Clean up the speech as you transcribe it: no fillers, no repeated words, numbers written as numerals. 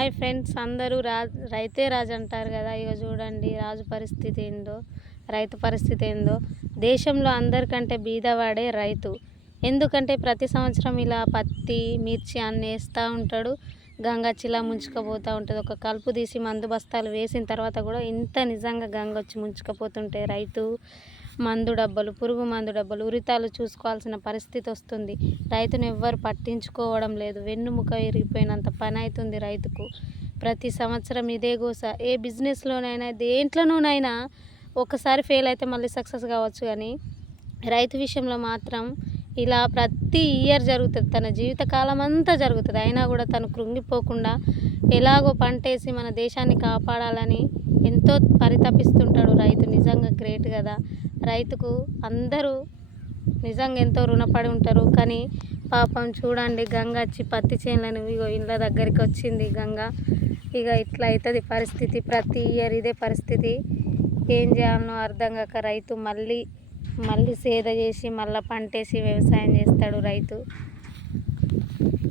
Hi friends, అందరూ రైతే రాజు అంటారు కదా. ఇక చూడండి రాజు పరిస్థితి ఏందో, రైతు పరిస్థితి ఏందో. దేశంలో అందరికంటే బీదవాడే రైతు. ఎందుకంటే ప్రతి సంవత్సరం ఇలా పత్తి మిర్చి అన్నీ వేస్తూ ఉంటాడు. గంగచ్చిలా ముంచుకపోతూ ఉంటుంది. ఒక కలుపు తీసి మందు బస్తాలు వేసిన తర్వాత కూడా ఇంత నిజంగా గంగ వచ్చి ముంచుకపోతుంటే రైతు మందు డబ్బలు, పురుగు మందు డబ్బలు, ఉరితాలు చూసుకోవాల్సిన పరిస్థితి వస్తుంది. రైతును ఎవ్వరు పట్టించుకోవడం లేదు. వెన్నుముక విరిగిపోయినంత పని అవుతుంది రైతుకు. ప్రతి సంవత్సరం ఇదే గోస. ఏ బిజినెస్లోనైనా దేంట్లోనైనా ఒకసారి ఫెయిల్ అయితే మళ్ళీ సక్సెస్ కావచ్చు, కానీ రైతు విషయంలో మాత్రం ఇలా ప్రతి ఇయర్ జరుగుతుంది. తన జీవితకాలం అంతా జరుగుతుంది. అయినా కూడా తను కృంగిపోకుండా ఎలాగో పంటేసి మన దేశాన్ని కాపాడాలని ఎంతో పరితపిస్తుంటాడు రైతు. నిజంగా గ్రేట్ కదా. రైతుకు అందరూ నిజంగా ఎంతో రుణపడి ఉంటారు. కానీ పాపం చూడండి, గంగ వచ్చి పత్తి చేనులను ఇగో ఇళ్ళ దగ్గరికి వచ్చింది గంగ. ఇక ఇట్లా అవుతుంది పరిస్థితి. ప్రతి ఇయర్ ఇదే పరిస్థితి. ఏం చేయాలనో అర్థం కాక రైతు మళ్ళీ సేద చేసి మళ్ళీ పంటేసి వ్యవసాయం చేస్తాడు రైతు.